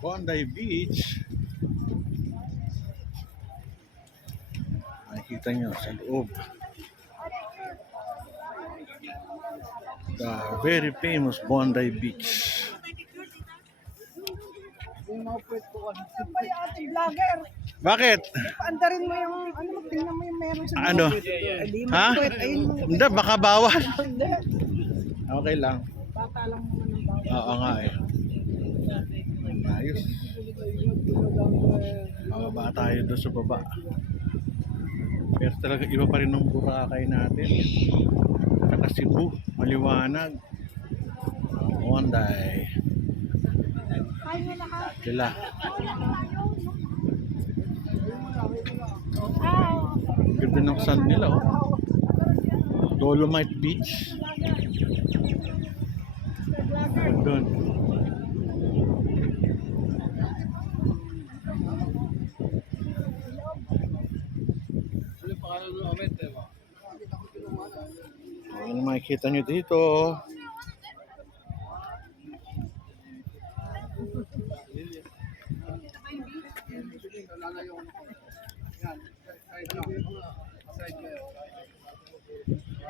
Bondi Beach. Nakikita nyo sa loob. The very famous Bondi Beach. Vlogger, Bakit? paandarin mo yung ano, tingnan mo yung meron sa Ano? Hindi mo Ha? kwet, ayun mo. Hindi, baka bawal. Hindi. Okay lang. Bata lang naman ang bawal. Oo nga eh. Ayos. Bababa tayo doon sa baba. Pero talaga iba pa rin ng Boracay natin. Saka Cebu, maliwanag. Bondi. Sila. Ganda ng sand nila oh. Dolomite Beach. Doon. Ano makikita nyo dito?